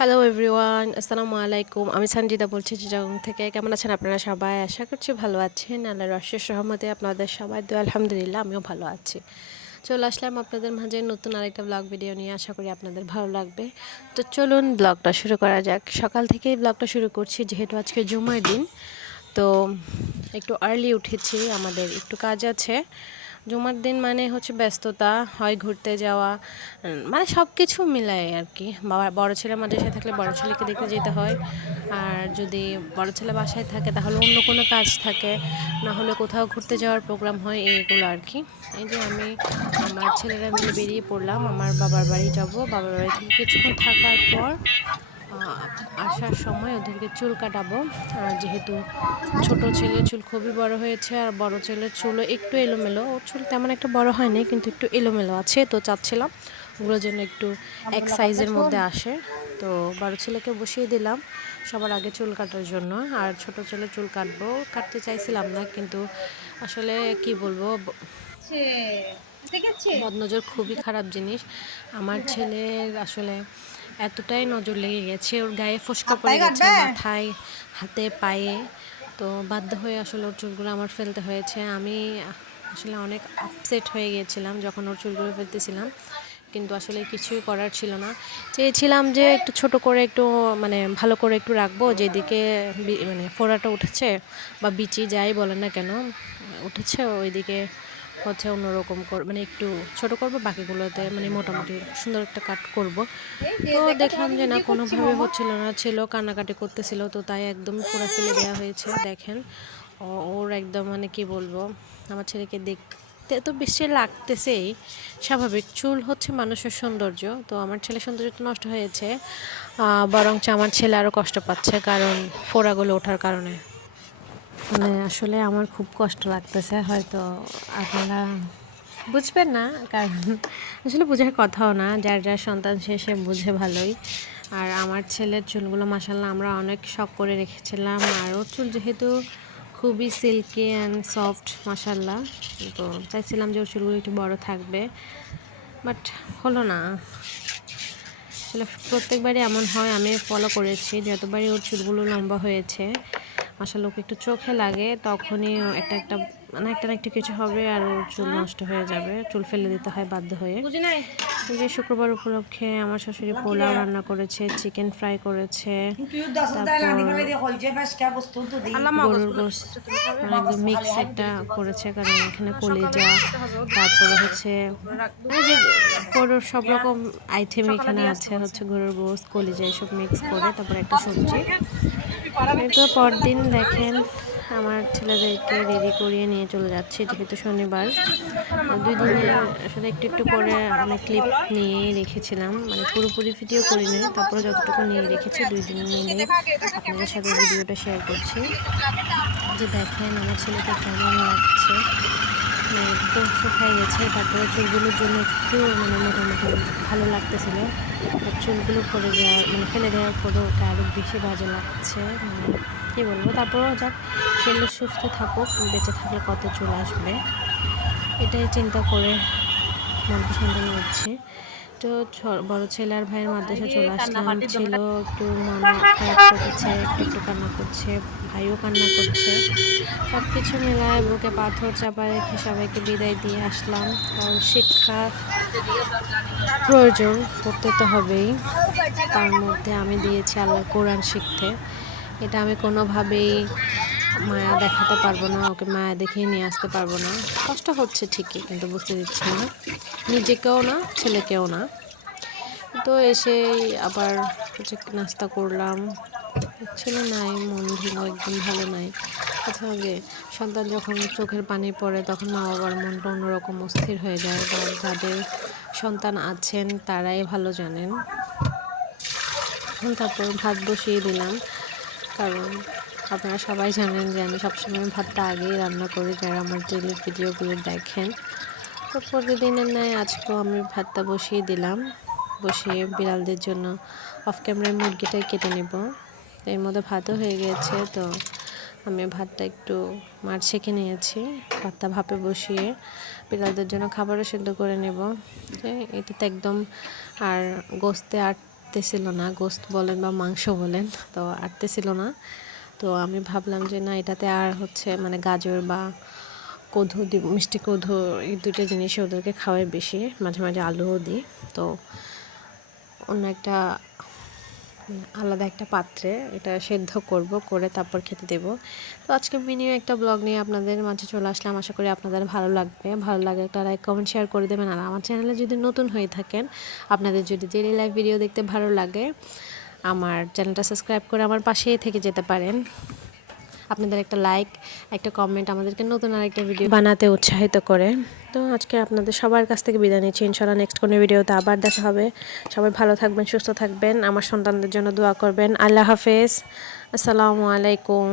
Hello everyone, আসসালামু আলাইকুম। আমি সঞ্জিদা বলছি চিটাগং থেকে। কেমন আছেন আপনারা সবাই? আশা করছি ভালো আছেন। আল্লাহর অশেষ রহমতে আপনাদের সবাই দোয়া আলহামদুলিল্লাহ আমিও ভালো আছি। চলে আসলাম আপনাদের মাঝে নতুন আরেকটা ব্লগ ভিডিও নিয়ে। আশা করি আপনাদের ভালো লাগবে। তো চলুন ব্লগটা শুরু করা যাক। সকাল থেকেই ব্লগটা শুরু করছি যেহেতু আজকে জুমার দিন। তো একটু আর্লি উঠেছি, আমাদের একটু কাজ আছে। জুমার দিন মানে হচ্ছে ব্যস্ততা হয়, ঘুরতে যাওয়া, মানে সব কিছু মিলায় আর কি। বড় ছেলে মাদ্রাসায় থাকলে বড় ছেলেকে দেখতে যেতে হয়, আর যদি বড় ছেলে বাসায় থাকে তাহলে অন্য কোনো কাজ থাকে, না হলে কোথাও ঘুরতে যাওয়ার প্রোগ্রাম হয়, এইগুলো আর কি। এই যে আমি আমার ছেলেরা মিলে বেরিয়ে পড়লাম, আমার বাবার বাড়ি যাব। বাবার বাড়ি থেকে কিছুক্ষণ থাকার পর আসার সময় ওদেরকে চুল কাটাবো। আর যেহেতু ছোট ছেলের চুল খুবই বড় হয়েছে আর বড় ছেলের চুলও একটু এলোমেলো, ওর চুল তেমন একটা বড় হয়নি কিন্তু একটু এলোমেলো আছে, তো চাচ্ছিলাম ওগুলো যেন একটু এক সাইজের মধ্যে আসে। তো বড় ছেলেকে বসিয়ে দিলাম সবার আগে চুল কাটার জন্য, আর ছোট ছেলের চুল কাটতে চাইছিলাম না, কিন্তু আসলে কি বলবো, বদনজর খুবই খারাপ জিনিস। আমার ছেলের আসলে এতটাই নজর লেগে গেছে, ওর গায়ে ফোস্কা পড়ে গেছে, মাথায়, হাতে, পায়ে। তো বাধ্য হয়ে আসলে ওর চুলগুলো আমার ফেলতে হয়েছে। আমি আসলে অনেক আপসেট হয়ে গিয়েছিলাম যখন ওর চুলগুলো ফেলতেছিলাম, কিন্তু আসলে কিছুই করার ছিল না। চেয়েছিলাম যে একটু ছোট করে, একটু মানে ভালো করে একটু রাখবো, যেদিকে মানে ফোড়াটা উঠেছে বা বিচি যাই বলেন না কেন উঠেছে, ওইদিকে হচ্ছে অন্যরকম মানে একটু ছোট করব, বাকিগুলোতে মানে মোটামুটি সুন্দর একটা কাট করব। তো দেখলাম যে না, কোনোভাবে হচ্ছিল না, ছিল কান্নাকাটি করতেছিল, তো তাই একদম পুরো ফেলে দেওয়া হয়েছে। দেখেন ওর একদম মানে কি বলবো, আমার ছেলেকে দেখতে তো বেশি লাগতেছেই, স্বাভাবিক। চুল হচ্ছে মানুষের সৌন্দর্য, তো আমার ছেলের সৌন্দর্য তো নষ্ট হয়েছে, বরঞ্চ আমার ছেলে আরও কষ্ট পাচ্ছে কারণ ফোড়াগুলো ওঠার কারণে। মানে আসলে আমার খুব কষ্ট লাগতেছে, হয়তো আপনারা বুঝবেন না, কারণ আসলে বোঝার কথাও না, যার যার সন্তান সে বুঝে ভালোই। আর আমার ছেলের চুলগুলো মাশাআল্লাহ আমরা অনেক শখ করে রেখেছিলাম, আর ওর চুল যেহেতু খুবই সিল্কি অ্যান্ড সফট মাশাআল্লাহ, তো চাইছিলাম যে ওর চুলগুলো একটু বড় থাকবে, বাট হলো না। আসলে প্রত্যেকবারই এমন হয়, আমি ফলো করেছি যতবারই ওর চুলগুলো লম্বা হয়েছে মাশাআল্লাহ ওকে একটু চোখে লাগে তখনই একটা একটা মানে একটা না একটা কিছু হবে আর ওর চুল নষ্ট হয়ে যাবে, চুল ফেলে দিতে হয় বাধ্য হয়ে। যে শুক্রবার উপলক্ষে আমার শাশুড়ি পোলাও রান্না করেছে, চিকেন ফ্রাই করেছে, তারপর গরুর গোশত, মানে একদম মিক্স একটা করেছে, কারণ এখানে কলিজা, তারপরে হচ্ছে মানে যে গরুর সব রকম আইটেম এখানে আছে, হচ্ছে গরুর গোশত, কলিজা এসব মিক্স করে, তারপর একটা সবজি। এরপর পরদিন দেখেন আমার ছেলেদেরকে রেডি করিয়ে নিয়ে চলে যাচ্ছি, যেহেতু শনিবার। 2 দিনের আসলে একটু একটু করে আমি ক্লিপ নিয়ে রেখেছিলাম, মানে পুরোপুরি ভিডিও করিনি, তারপরে যতটুকু নিয়ে রেখেছি 2 দিন মিলে আপনাদের সাথে ভিডিওটা শেয়ার করছি। যে দেখেন আমার ছেলেকে কেমন লাগছে, মানে একদম শুকায় গেছে, তারপরে চুলগুলোর জন্য একটু মানে মোটামুটি ভালো লাগতেছিল, বাট চুলগুলো পরে যাওয়ার মানে ফেলে দেওয়ার পরেও ওকে আরও বেশি বাজে লাগছে, মানে কী বলবো। তারপরেও যাক, শরীর সুস্থ থাকুক, বেঁচে থাকলে কত চুল আসবে, এটাই চিন্তা করে মনকে সান্ত্বনা দিচ্ছি। তো বড় ছেলে আর ভাইয়ের মাদ্রাসা চলে আসলাম, ছিল একটু মন খারাপ করেছে, একটু একটু কান্না করছে, ভাইও কান্না করছে, সব কিছু মিলায় বুকে পাথর চাপা রেখে সবাইকে বিদায় দিয়ে আসলাম, কারণ শিক্ষা প্রয়োজন, করতে তো হবেই। তার মধ্যে আমি দিয়েছি আল্লাহর কোরআন শিখতে, এটা আমি কোনোভাবেই মায়া দেখাতে পারবো না, ওকে মায়া দেখিয়ে নিয়ে আসতে পারবো না। কষ্ট হচ্ছে ঠিকই, কিন্তু বুঝতে দিচ্ছি না, নিজেকেও না ছেলেকেও না। তো এসেই আবার হচ্ছে নাস্তা করলাম, ছেলে নাই, মন ভেঙে একদম ভালো নাই। কথা যে সন্তান যখন চোখের পানি পড়ে তখন মা বাবার মনটা অন্যরকম অস্থির হয়ে যায়, বা যাদের সন্তান আছেন তারাই ভালো জানেন। তারপর ভাত বসিয়ে দিলাম, কারণ আপনারা সবাই জানেন যে আমি সবসময় ভাতটা আগেই রান্না করি, যারা আমার ডেইলি ভিডিওগুলো দেখেন। তো প্রতিদিনের ন্যায় আজকেও আমি ভাতটা বসিয়ে দিলাম, বসিয়ে বিড়ালদের জন্য অফ ক্যামেরায় মুরগিটাই কেটে নেব। এর মধ্যে ভাতও হয়ে গিয়েছে, তো আমি ভাতটা একটু মার ছেঁকে নিয়েছি, ভাতটা ভাপে বসিয়ে বিড়ালদের জন্য খাবারও সিদ্ধ করে নেব। এটাতে একদম আর গোস্তে আর আটতেছিল না, গোস্ত বলেন বা মাংস বলেন, তো আটতেছিল না। তো আমি ভাবলাম যে না, এটাতে আর হচ্ছে মানে গাজর বা কদু দিব, মিষ্টি কদু, এই দুইটা জিনিসই ওদেরকে খাওয়াই বেশি, মাঝে মাঝে আলুও দিই। তো অন্য একটা আলাদা একটা পাত্রে এটা সেদ্ধ করব, করে তারপর খেতে দেব। তো আজকে মিনিও একটা ব্লগ নিয়ে আপনাদের মাঝে চলে আসলাম। আশা করি আপনাদের ভালো লাগবে। ভালো লাগে একটা লাইক কমেন্ট শেয়ার করে দেবেন। আর আমার চ্যানেলে যদি নতুন হয়ে থাকেন, আপনাদের যদি ডেইলি লাইফ ভিডিও দেখতে ভালো লাগে, আমার চ্যানেলটা সাবস্ক্রাইব করে আমার পাশেই থেকে যেতে পারেন। আপনাদের একটা লাইক, একটা কমেন্ট আমাদেরকে নতুন আরেকটা ভিডিও বানাতে উৎসাহিত করে। তো আজকে আপনাদের সবার কাছ থেকে বিদায় নিচ্ছি। ইনশাআল্লাহ নেক্সট কোনো ভিডিওতে আবার দেখা হবে। সবাই ভালো থাকবেন, সুস্থ থাকবেন, আমার সন্তানদের জন্য দোয়া করবেন। আল্লাহ হাফেজ, আসসালামু আলাইকুম।